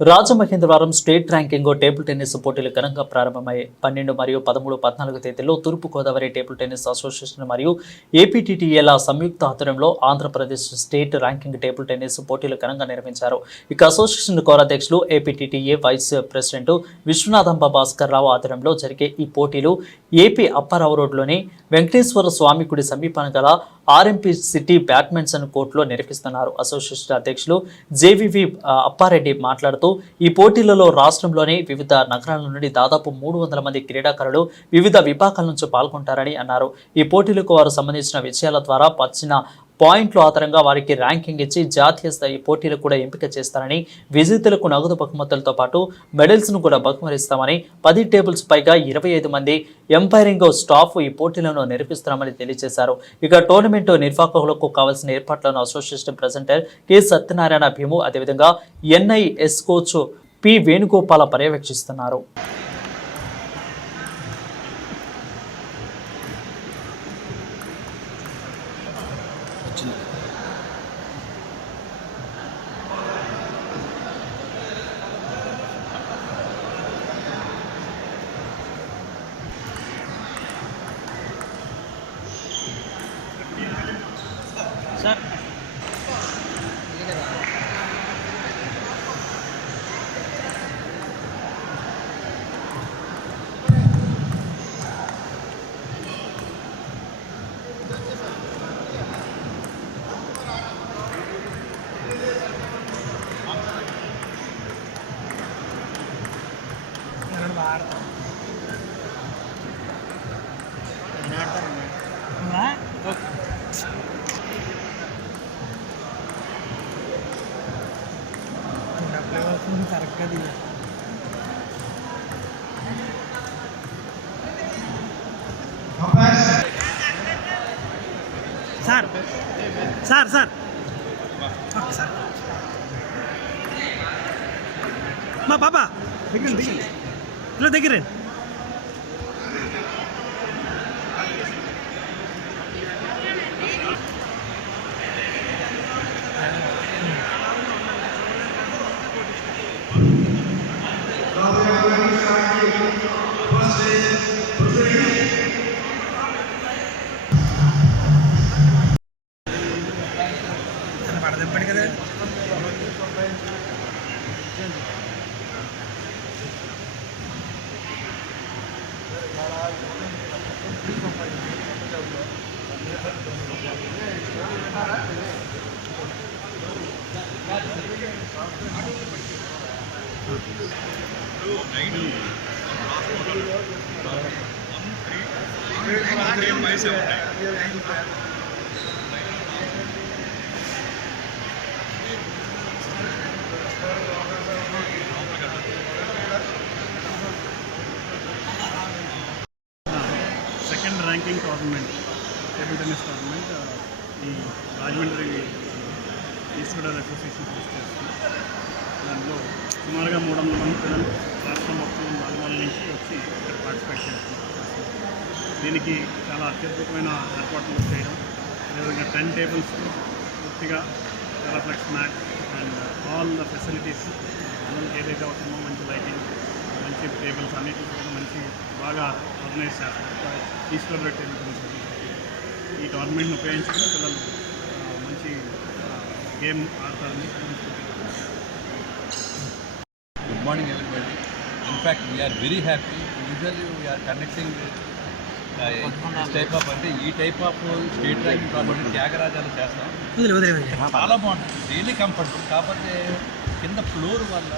Rajamahendravaram state ranking table tennis పోటీలు ఘనంగా ప్రారంభమయ్యాయి పన్నెండు మరియు పదమూడు పద్నాలుగు తేదీల్లో తూర్పు గోదావరి టేబుల్ టెన్నిస్ అసోసియేషన్ మరియు ఏపీటీటీఏల సంయుక్త ఆధ్వర్యంలో Andhra Pradesh state ranking table tennis పోటీలు ఘనంగా నిర్వహించారు. ఇక అసోసియేషన్ కోరాధ్యక్షులు ఏపీటీటీఏ వైస్ ప్రెసిడెంట్ విశ్వనాథంబ భాస్కర్ రావు ఆధ్వర్యంలో జరిగే ఈ పోటీలు ఏపీ అప్పారావు రోడ్లోని వెంకటేశ్వర స్వామి గుడి సమీపాన గల ఆర్ఎంపీ సిటీ బ్యాడ్మింటన్ కోర్టులో నిర్వహిస్తున్నారు. అసోసియేషన్ అధ్యక్షులు జేవివి అప్పారెడ్డి మాట్లాడుతూ ఈ పోటీలలో రాష్ట్రంలోని వివిధ నగరాల నుండి దాదాపు మూడు వందల మంది క్రీడాకారులు వివిధ విభాగాల నుంచి పాల్గొంటారని అన్నారు. ఈ పోటీలకు వారు సంబంధించిన విషయాల ద్వారా వచ్చిన పాయింట్ల ఆధారంగా వారికి ర్యాంకింగ్ ఇచ్చి జాతీయ స్థాయి పోటీలకు కూడా ఎంపిక చేస్తారని విజేతలకు నగదు బహుమతులతో పాటు మెడల్స్ను కూడా బహుమతిస్తామని పది టేబుల్స్ పైగా ఇరవై ఐదు మంది ఎంపైరింగ్ స్టాఫ్ ఈ పోటీలను నిర్వహిస్తున్నామని తెలియజేశారు. ఇక టోర్నమెంట్ నిర్వాహకులకు కావాల్సిన ఏర్పాట్లను association president K. Satyanarayana Bheemu అదేవిధంగా ఎన్ఐఎస్ కోచ్ పి. వేణుగోపాల పర్యవేక్షిస్తున్నారు. వచ్చింది సార్ కరెక్ట్గా దిగా sir sir sir okay sir మా పాప இல்லை தைக்கிறேன் Second ranking tournament table tennis tournament ఈ Rajahmundry east Godavari association host చేస్తుంది దాంట్లో సుమారుగా మూడు వందల మంది పిల్లలు రాష్ట్రం మొత్తం నలుమూల నుంచి వచ్చి ఇక్కడ పార్టిసిపేట్ చేస్తున్నారు దీనికి చాలా అత్యద్భుతమైన ఏర్పాట్లు చేయడం అదేవిధంగా టెన్ టేబుల్స్ పూర్తిగా Taraflex mat and all the facilities అందరికి ఏదైతే అవసరమో మంచి లైటింగ్ మంచి టేబుల్స్ అన్నిటి కూడా మంచి బాగా ఆర్గనైజ్ చేస్తారు తీసుకురాబడే టేబుల్స్ ఈ టోర్నమెంట్ని ఉపయోగించుకుని పిల్లలు మంచి గేమ్ ఆడతారని we are very happy. Usually, we are conducting uh, this type of అంటే ఈ టైప్ ఆఫ్ స్టేట్ ర్యాంకింగ్ కాబట్టి త్యాగరాజాలు చేస్తాం. చాలా బాగుంటుంది. రియల్లీ కంఫర్ట్ కాకపోతే కింద ఫ్లోర్ వల్ల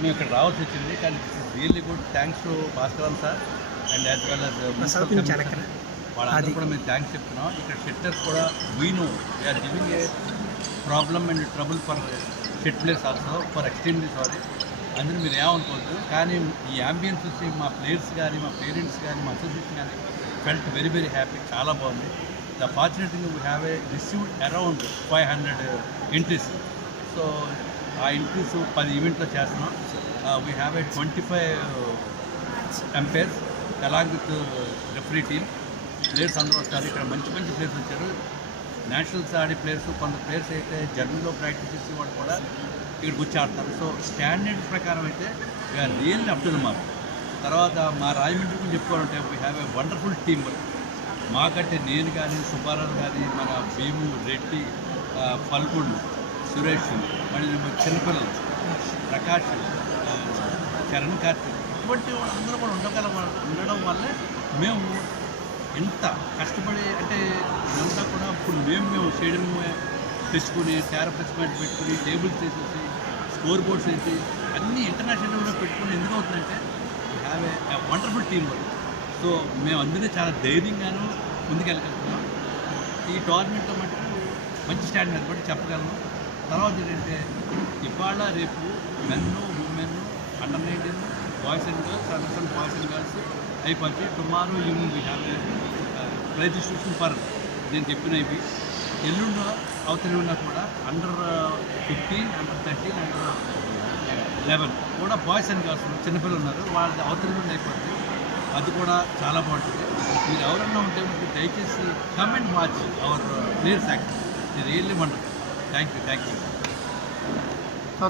మేము ఇక్కడ రావాల్సి వచ్చింది. కానీ really good thanks to Bhaskaran sir and as well రా. వాళ్ళందరూ కూడా మేము థ్యాంక్స్ చెప్తున్నాం. ఇక్కడ షెట్టర్స్ కూడా వీను we are giving a problem and trouble for shut place also for extremely sorry అందరూ మీరు ఏమనుకోవద్దు. కానీ ఈ అంబియన్స్ చూసి మా ప్లేయర్స్ కానీ మా పేరెంట్స్ కానీ మా అసోసియేషన్ కానీ ఫెల్ట్ వెరీ వెరీ హ్యాపీ చాలా బాగుంది. The fortunate thing we have a received around five hundred entries so ఆ ఎంట్రీస్ పది ఈవెంట్లో చేస్తున్నాం. We have a twenty five umpires along with referee team players అందరూ వస్తారు. ఇక్కడ మంచి మంచి ప్లేయర్స్ వచ్చారు. నేషనల్స్ ఆడే ప్లేయర్స్ కొంత ప్లేయర్స్ అయితే జర్మనీలో ప్రాక్టీస్ చేసే వాళ్ళు కూడా ఇక్కడికి వచ్చి ఆడతారు. సో స్టాండర్డ్ ప్రకారం అయితే we are really up to the mark తర్వాత మా రాజమండ్రి గురించి చెప్పుకోవాలంటే we have a wonderful team work మాకంటే నేను కానీ సుబ్బారావు కానీ మన భీము రెడ్డి ఆ, సురేష్ మళ్ళీ చిన్నపిల్లలు ప్రకాష్ చరణ్ కార్తీక్ ఇటువంటి వాళ్ళందరూ కూడా ఉండగల ఉండడం వల్లే మేము ఇంత కష్టపడి అంటే ఇదంతా కూడా ఇప్పుడు మేము మేము స్టేడియం తెచ్చుకుని టారఫ్ మ్యాట్ పెట్టుకుని టేబుల్స్ చేసేసి స్కోర్ బోర్డ్స్ వేసి అన్నీ ఇంటర్నేషనల్లో పెట్టుకుని ఎందుకు అవుతుందంటే have a wonderful team work so మేము అందరినీ చాలా ధైర్యంగాను ముందుకెళ్ళగలుగుతున్నాం. ఈ టోర్నమెంట్లో మటుకు మంచి స్టాండ్ బట్టి చెప్పగలను. తర్వాత ఏంటంటే ఇవాళ రేపు men women under nineteen boys and girls under boys and girls అయిపోతే tomorrow evening we have prize for నేను చెప్పిన ఇవి. ఎల్లుండ అవతలి ఉన్నా కూడా under fifteen under thirteen under eleven కూడా బాయ్స్ అండ్ గర్ల్స్ చిన్నపిల్లలు ఉన్నారు. వాళ్ళ అవతలి నుండి అయిపోతుంది. అది కూడా చాలా బాగుంటుంది. మీరు ఎవరన్నా ఉంటే మీకు దయచేసి comment watch our players act ఇది really wonder thank you thank you